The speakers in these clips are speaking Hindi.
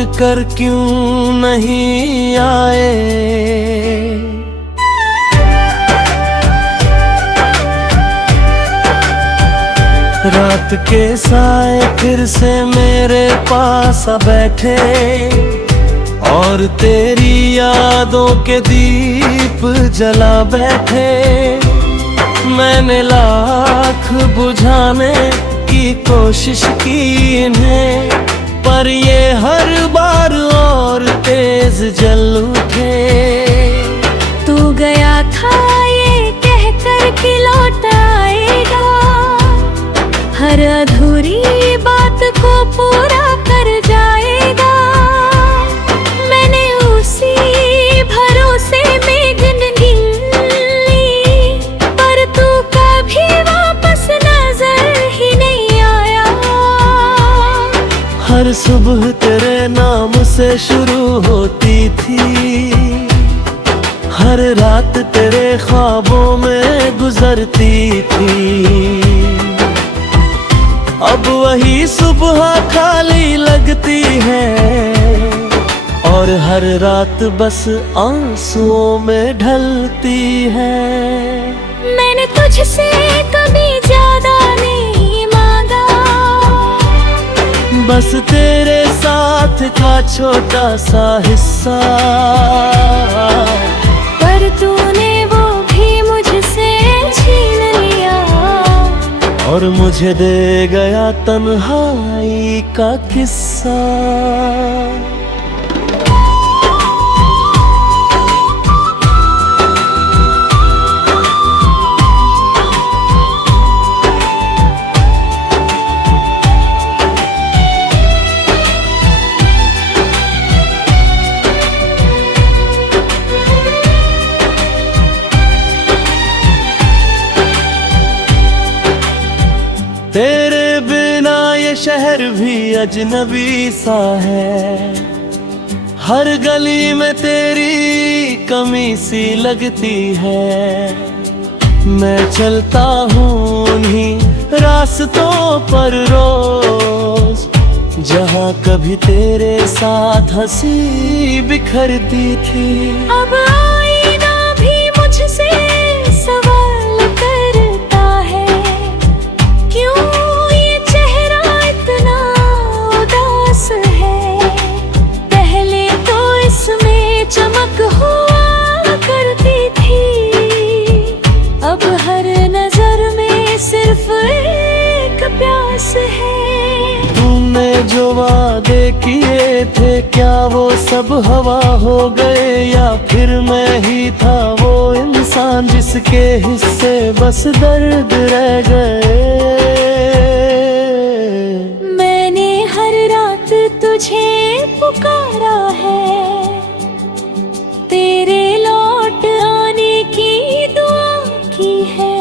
लौट कर क्यों नहीं आए। रात के साए फिर से मेरे पास आ बैठे और तेरी यादों के दीप जला बैठे। मैंने लाख बुझाने की कोशिश की इन्हें, पर ये हर बार और तेज जल उठे। तू गया था ये कहकर कि लौट आएगा, हर अधूरी बात को पूरा कर जाएगा। मैंने उसी भरोसे में गिनगी, पर तू कभी वापस नजर ही नहीं आया। हर सुबह तेरे नाम से शुरू होती थी, हर रात तेरे ख्वाबों में गुजरती थी। अब वही सुबह खाली लगती है और हर रात बस आंसुओं में ढलती है। मैंने तुझसे कभी ज्यादा नहीं मांगा, बस तेरे साथ का छोटा सा हिस्सा, पर तूने वो भी मुझसे छीन लिया और मुझे दे गया तन्हाई का किस्सा। तेरे बिना ये शहर भी अजनबी सा है, हर गली में तेरी कमी सी लगती है। मैं चलता हूँ उन्हीं रास्तों पर रोज, जहाँ कभी तेरे साथ हंसी बिखरती थी। अब आईना भी मुझसे सवाल करता है, क्यों ये चेहरा इतना उदास है। पहले तो इसमें चमक हुआ करती थी, अब हर नजर में सिर्फ एक प्यास है। तूने जो वादे किए थे क्या वो सब हवा हो गए, या फिर मैं ही था वो इंसान जिसके हिस्से बस दर्द रह गए। मैंने हर रात तुझे पुकारा है, तेरे लौट आने की दुआ की है,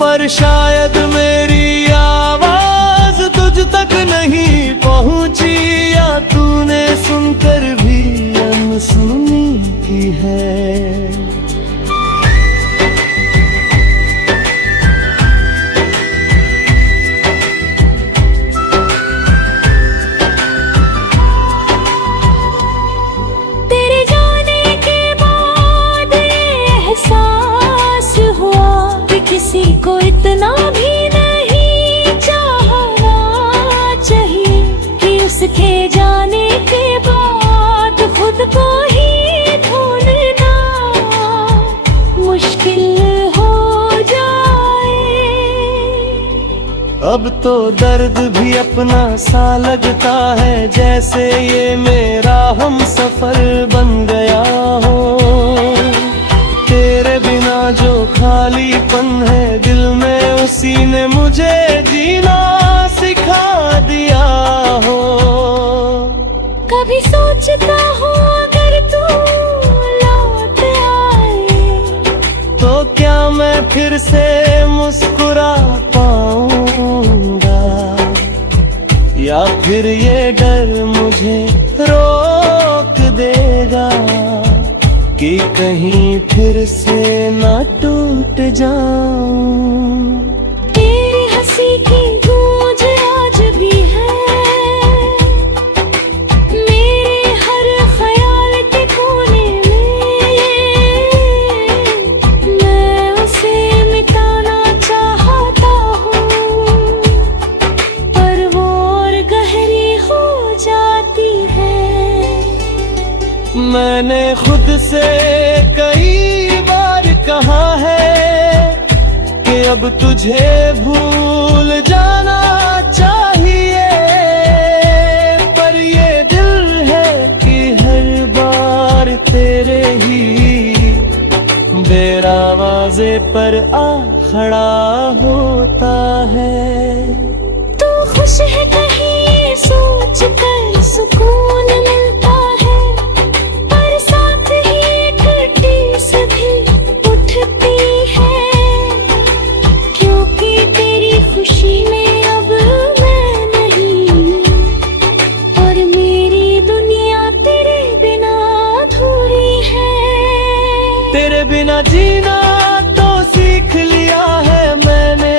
पर शायद मेरी आवाज तुझ तक नहीं पहुंची, या तूने सुनकर भी अनसुनी की है। तेरे जाने के बाद एहसास हुआ कि किसी को इतना भी नहीं चाहना चाहिए, कि उसके जाने के बाद खुद को ही ढूंढना मुश्किल हो जाए। अब तो दर्द भी अपना सा लगता है, जैसे ये मेरा हम सफर बन गया हो। तेरे बिना जो खालीपन है दिल में, उसी ने मुझे जीना सिखा दिया हो। कभी सोचता हूँ अगर तू लौट आए, तो क्या मैं फिर से मुस्कुरा पाऊंगा, या फिर ये डर मुझे रोक देगा कि कहीं फिर से ना टूट जाऊं। तेरी हंसी की गूंज आज भी है, मैंने खुद से कई बार कहा है कि अब तुझे भूल जाना चाहिए, पर ये दिल है कि हर बार तेरे ही दरवाजे पर आ खड़ा होता है। तू खुश है कहीं सोच कर सुकून मिलता है, पर साथ ही एक टीस भी उठती है, क्योंकि तेरी खुशी में अब मैं नहीं, और मेरी दुनिया तेरे बिना अधूरी है। तेरे बिना जीना तो सीख लिया है मैंने,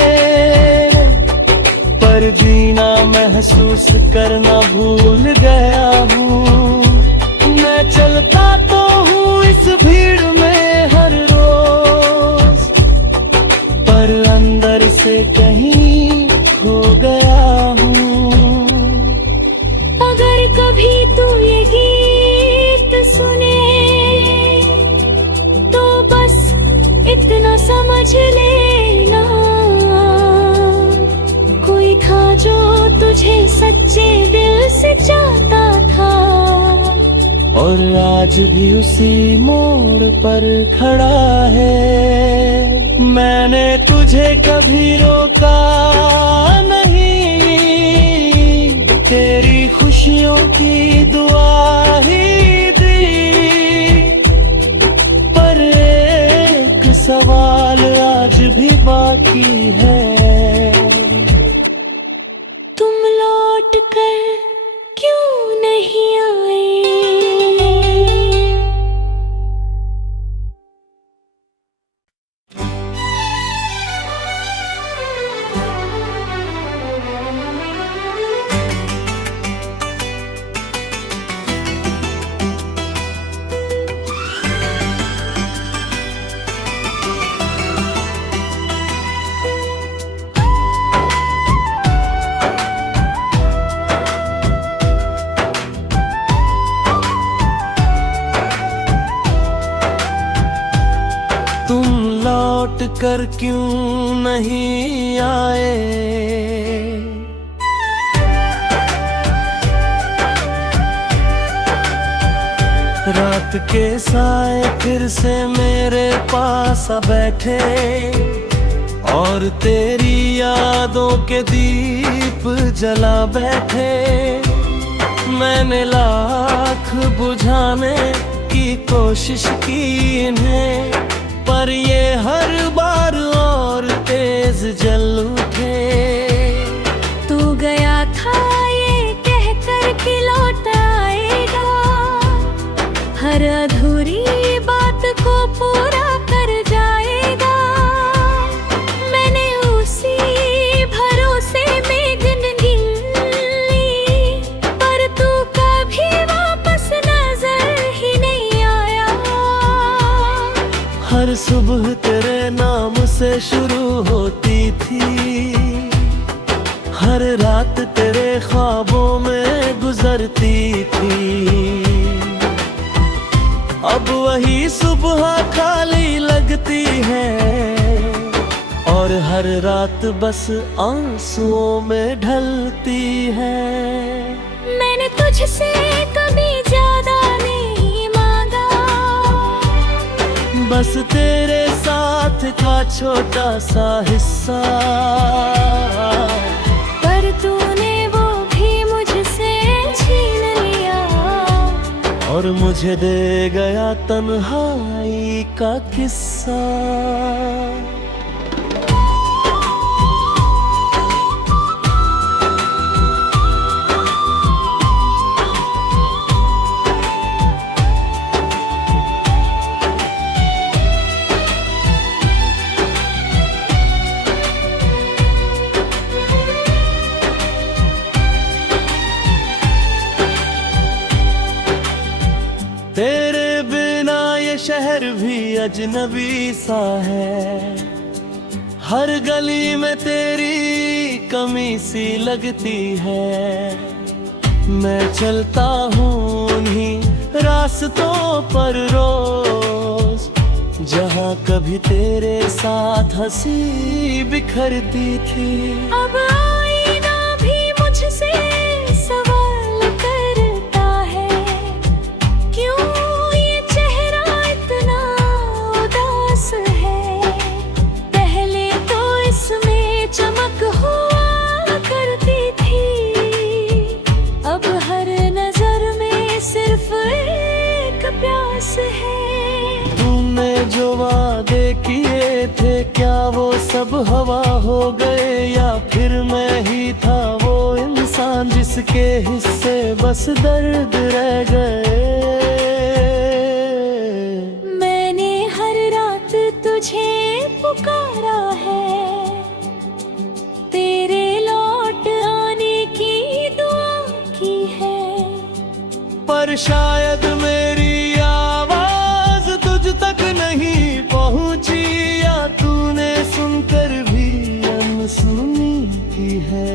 पर जीना महसूस करना भूल गया हूँ। मैं चलता तो हूँ इस भीड़ में हर रोज, पर अंदर से कहीं खो गया हूँ। अगर कभी तू ये गीत सुने तो बस इतना समझ लेना, कोई था जो तुझे सच्चे दिल से चाहता था, और आज भी उसी मोड़ पर खड़ा है। मैंने तुझे कभी रोका नहीं, तेरी खुशियों की दुआ ही दी, पर एक सवाल आज भी बाकी है। तुम लौट कर क्यों नहीं आए? तुम लौट कर क्यों नहीं आए? रात के साए फिर से मेरे पास आ बैठे, और तेरी यादों के दीप जला बैठे। मैंने लाख बुझाने की कोशिश की इन्हें, पर ये हर बार और तेज जल उठे। तू गया था ये कहकर कि लौट आएगा, हर अधूरी बात को पूरा कर जाएगा। मैंने उसी भरोसे में गिन ली, पर तू कभी वापस नजर ही नहीं आया। हर सुबह तेरे नाम से शुरू होती थी, हर रात तेरे ख्वाबों में गुजरती थी। अब वही सुबह खाली लगती है, और हर रात बस आंसुओं में ढलती है। मैंने तुझसे कभी ज्यादा नहीं मांगा, बस तेरे साथ का छोटा सा हिस्सा, पर तूने वो भी मुझसे छीन लिया, और मुझे दे गया तन्हाई का किस्सा। तेरे बिना ये शहर भी अजनबी सा है, हर गली में तेरी कमी सी लगती है। मैं चलता हूँ उन्हीं रास्तों पर रोज, जहाँ कभी तेरे साथ हंसी बिखरती थी। अब आईना भी मुझसे सवाल करता है, क्यों ये चेहरा इतना उदास है। पहले तो इसमें चमक हुआ करती थी, अब हर नजर में सिर्फ एक प्यास है। तूने जो वादे किए थे, क्या वो सब हवा हो गए, या फिर मैं ही था वो इंसान जिसके हिस्से बस दर्द रह गए। मैंने हर रात तुझे पुकारा है, तेरे लौट आने की दुआ की है, पर शायद मेरी आवाज तुझ तक नहीं पहुंची, या तूने सुनकर भी अनसुनी की है।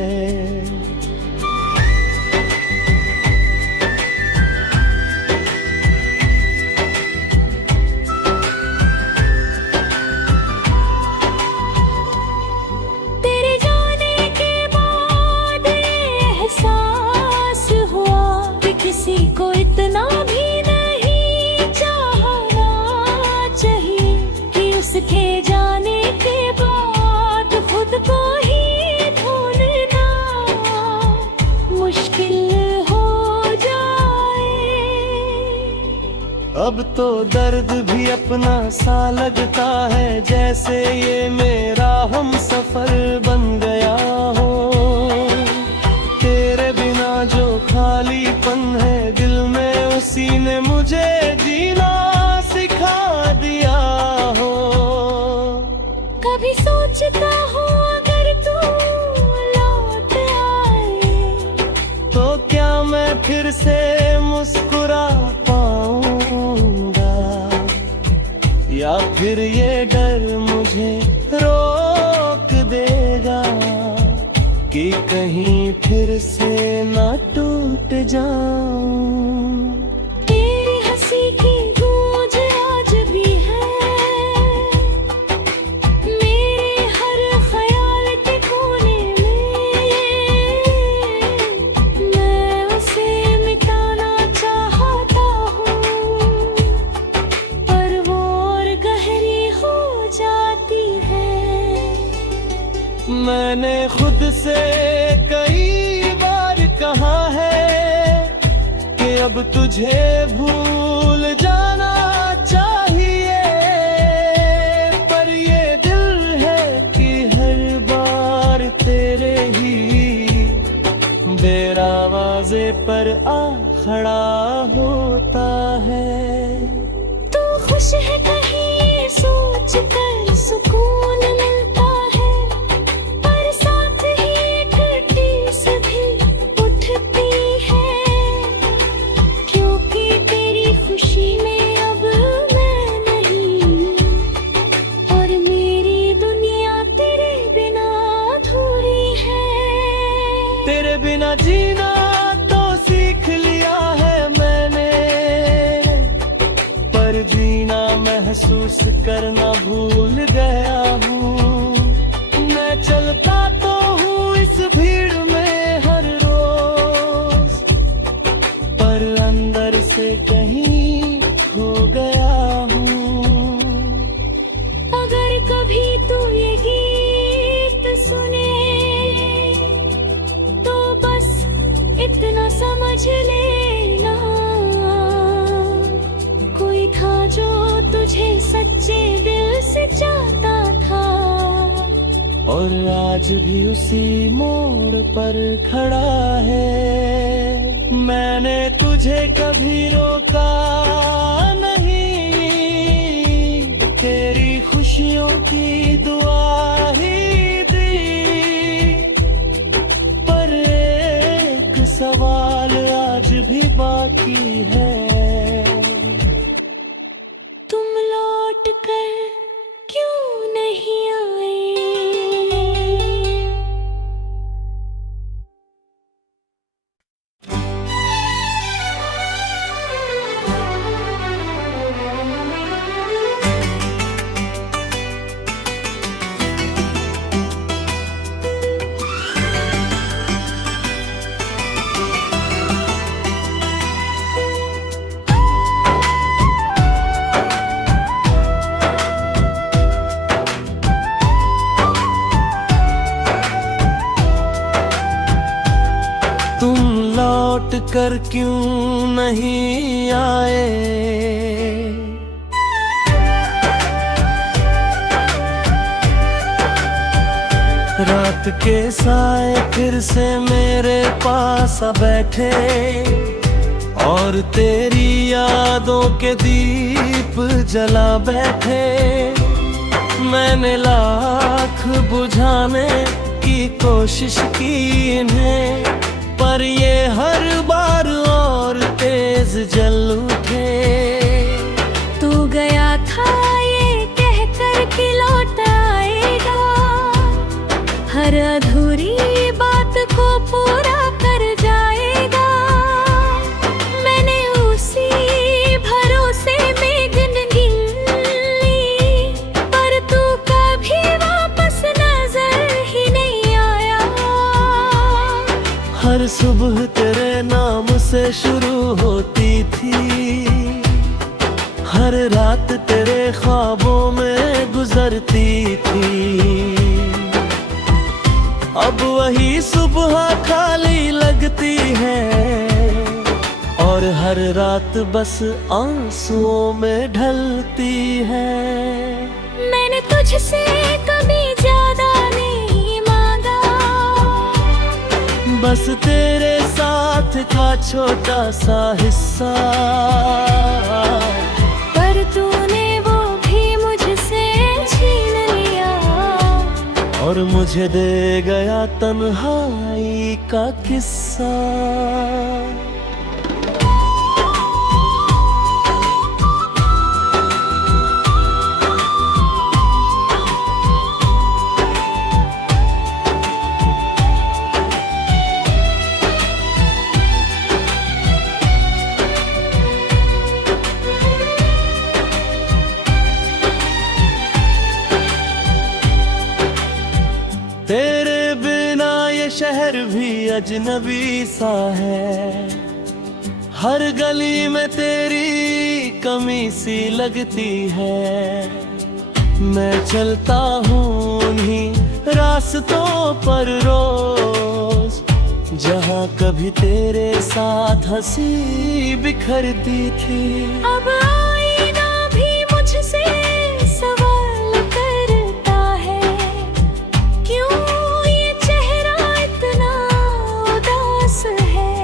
तेरे जाने के बाद एहसास हुआ कि किसी को इतना भी नहीं चाहना चाहिए, कि उसके जाने के बाद खुद को ही ढूंढना मुश्किल हो जाए। अब तो दर्द भी अपना सा लगता है, जैसे ये मेरा हम सफर बन गया हो। तेरे बिना जो खालीपन है दिल में, उसी ने मुझे जीना सिखा दिया हो। कभी सोचता हूँ अगर तू लौट आए, तो क्या मैं फिर से मुस्कुरा पाऊंगा, या फिर ये डर मुझे रोक देगा कि कहीं फिर से ना टूट जाऊं। तेरी हंसी की गूंज आज भी है मेरे हर ख्याल के कोने में। मैं उसे मिटाना चाहता हूँ, पर वो और गहरी हो जाती है। मैंने खुद से कई बार कहा है कि अब तुझे भूल जाना चाहिए, पर ये दिल है कि हर बार तेरे ही बेरावाजे पर आ खड़ा होता है। तू खुश है कहीं सोच कर सुकून मिलता है, पर साथ ही एक टीस भी उठती है, क्योंकि तेरी खुशी में अब मैं नहीं, और मेरी दुनिया तेरे बिना अधूरी है। तेरे बिना जीना तो सीख लिया है मैंने, पर जीना महसूस करना भूल गया हूँ। मैं चलता तो हूँ इस भीड़ में हर रोज, पर अंदर से कहीं खो गया हूँ। अगर कभी तू ये गीत सुने, तो बस इतना समझ लेना, कोई था जो तुझे सच्चे दिल से चाहता था, और आज भी उसी मोड़ पर खड़ा है। मैंने तुझे कभी रोका नहीं, तेरी खुशियों की दुआ ही दी, पर एक सवाल आज भी बाकी है। तुम लौट कर क्यों नहीं आए? होकर क्यों नहीं आए। रात के साए फिर से मेरे पास आ बैठे और तेरी यादों के दीप जला बैठे। मैंने लाख बुझाने की कोशिश की इन्हें, पर ये हर बार और तेज जल उठे। तू गया था ये कहकर कि लौट आएगा, हर अधूरी बात को पूरा कर जाएगा। मैंने उसी भरोसे में जिंदगी ली, पर तू कभी वापस नजर ही नहीं आया। हर सुबह तेरे नाम से शुरू होती थी, हर रात तेरे ख्वाबों में गुजरती थी। अब वही सुबह खाली लगती है और हर रात बस आंसुओं में ढलती है। मैंने तुझसे कभी ज्यादा नहीं मांगा, बस तेरे साथ का छोटा सा हिस्सा, पर तूने वो भी मुझसे छीन लिया और मुझे दे गया तन्हाई का किस्सा। तेरे बिना ये शहर भी अजनबी सा है, हर गली में तेरी कमी सी लगती है। मैं चलता हूँ उन्हीं रास्तों पर रोज, जहाँ कभी तेरे साथ हंसी बिखरती थी। अब आईना भी मुझसे सवाल करता है, क्यों ये चेहरा इतना उदास है।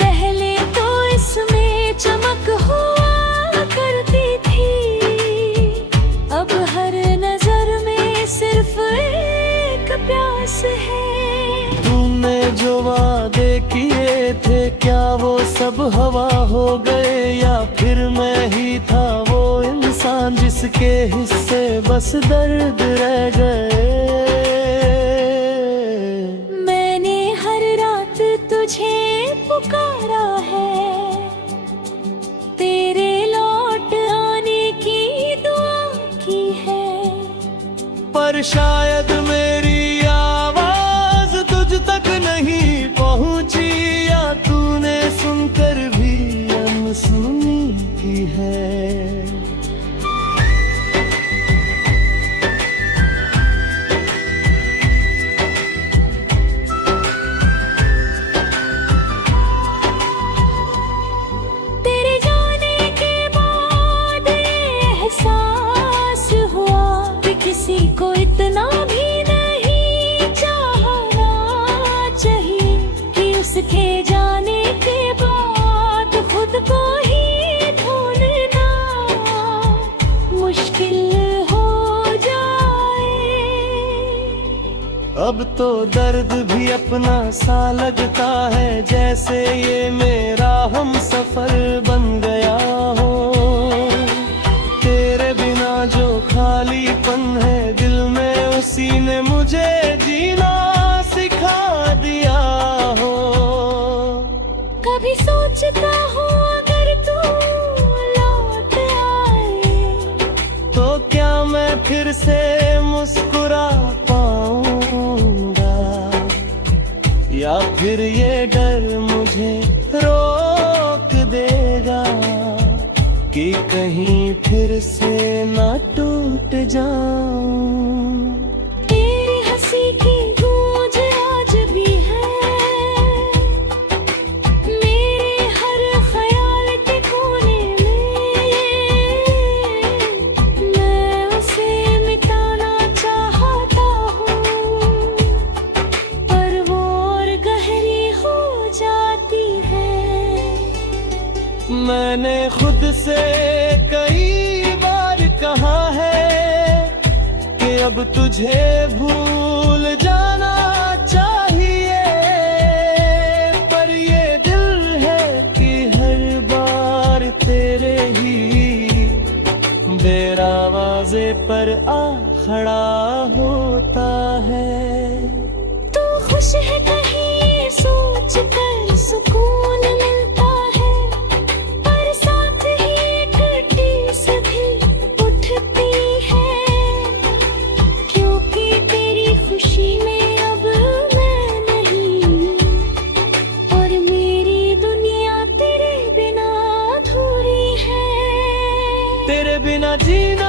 पहले तो इसमें चमक हुआ करती थी, अब हर नजर में सिर्फ एक प्यास है। तूने जो वादे किए थे क्या वो सब हवा हो गए, या फिर मैं ही था वो इंसान जिसके हिस्से बस दर्द रह गए। मैंने हर रात तुझे पुकारा है, तेरे लौट आने की दुआ की है, पर शायद मेरी आवाज तुझ तक नहीं पहुंची, या तूने सुनकर भी अनसुनी की है। तेरे जाने के बाद ये एहसास हुआ कि किसी को इतना भी नहीं चाहना चाहिए, कि उसके जाने के बाद खुद को ही ढूंढना मुश्किल हो जाए। अब तो दर्द भी अपना सा लगता है, जैसे ये मेरा हम सफर बन गया हो। तेरे बिना जो खालीपन है दिल में, उसी ने मुझे जीना सिखा दिया हो। कभी सोचता हूँ अगर तू लौट आए, तो क्या मैं फिर से मुस्कुरा पाऊंगा, या फिर ये डर मुझे रोक देगा कि कहीं फिर से ना टूट जाऊं। तेरी हंसी की गूंज आज भी है तुझसे कई बार कहा है कि अब तुझे भूल जाना चाहिए, पर ये दिल है कि हर बार तेरे ही दरवाजे पर आ खड़ा होता है। तू खुश है कहीं सोच कर सुकून मिलता है, पर साथ ही एक टीस भी उठती है, क्योंकि तेरी खुशी में अब मैं नहीं, और मेरी दुनिया तेरे बिना अधूरी है। तेरे बिना जीना